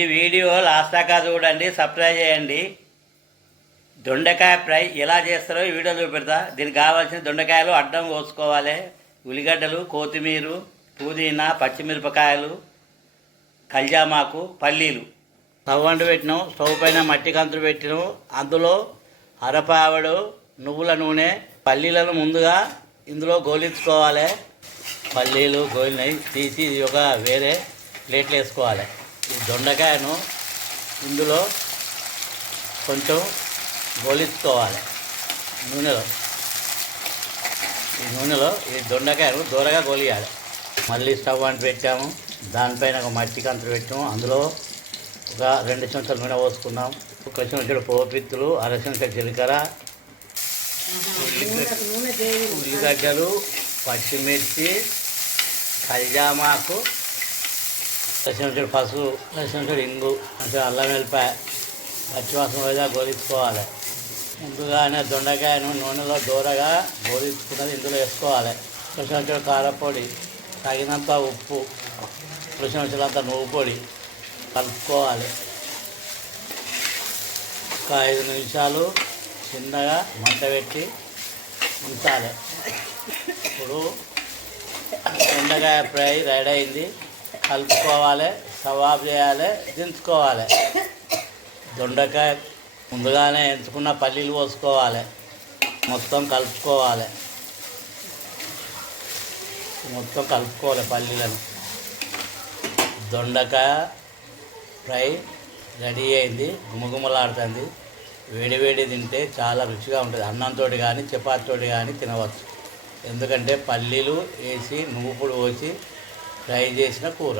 ఈ video last దాకా చూడండి, సబ్స్క్రైబ్ చేయండి. దొండకాయ ఫ్రై ఎలా చేస్తారో ఈ వీడియో చూపెడతా. దీనికి కావాల్సిన దొండకాయలు అడ్డం కోసుకోవాలి, ఉల్లిగడ్డలు, కొత్తిమీర, పుదీనా, పచ్చిమిరపకాయలు, కల్జామాకు, పల్లీలు. స్టవ్ అంటు పెట్టినాం. స్టవ్ పైన మట్టి కంతులు పెట్టినాం. అందులో అరపావడు నువ్వుల నూనె, పల్లీలను ముందుగా ఇందులో గోలించుకోవాలి. పల్లీలు గోలినవి తీసి ఒక వేరే ప్లేట్లు వేసుకోవాలి. ఈ దొండకాయను ఇందులో కొంచెం గోలించుకోవాలి నూనెలో. ఈ నూనెలో ఈ దొండకాయను దూరగా గోలియాలి. మళ్ళీ స్టవ్ అంటు పెట్టాము. దానిపైన ఒక మట్టి కంతులు పెట్టాము. అందులో ఒక 2 చెంచాల నూనె పోసుకున్నాం. 1 చెంచాడు పోపిత్తులు, 1/2 చెంచా జీలకర్ర, ఉల్లిగడ్డలు, పచ్చిమిర్చి, కల్జామాకు, 1 చెంచాడు పసుపు, 1 చెంచాడు ఇంగు, కొంచెం అల్లం వెల్లిపాయ పచ్చివాసన పోయేదా గోలించుకోవాలి. ముందుగానే దొండకాయను నూనెలో దూరగా గోలించుకున్నది ఇందులో వేసుకోవాలి. 1 చెంచాడు కారపొడి, తగినంత ఉప్పు, 1 చెంచాలంత నువ్వు పొడి కలుపుకోవాలి. ఒక 5 నిమిషాలు చిన్నగా మంట పెట్టి ఉంచాలి. ఇప్పుడు దొండకాయ ఫ్రై రెడీ అయింది. కలుపుకోవాలి, స్టవ్ ఆఫ్ చేయాలి, దించుకోవాలి. దొండకాయ ముందుగానే ఎంచుకున్న పల్లీలు పోసుకోవాలి. మొత్తం కలుపుకోవాలి. పల్లీలను. దొండకాయ ఫ్రై రెడీ అయింది. గుమగుమలాడుతుంది. వేడి తింటే చాలా రుచిగా ఉంటుంది. అన్నంతో కానీ చపాతీతో కానీ తినవచ్చు. ఎందుకంటే పల్లీలు వేసి నువ్వు పొడి పోసి ఫ్రై చేసిన కూర.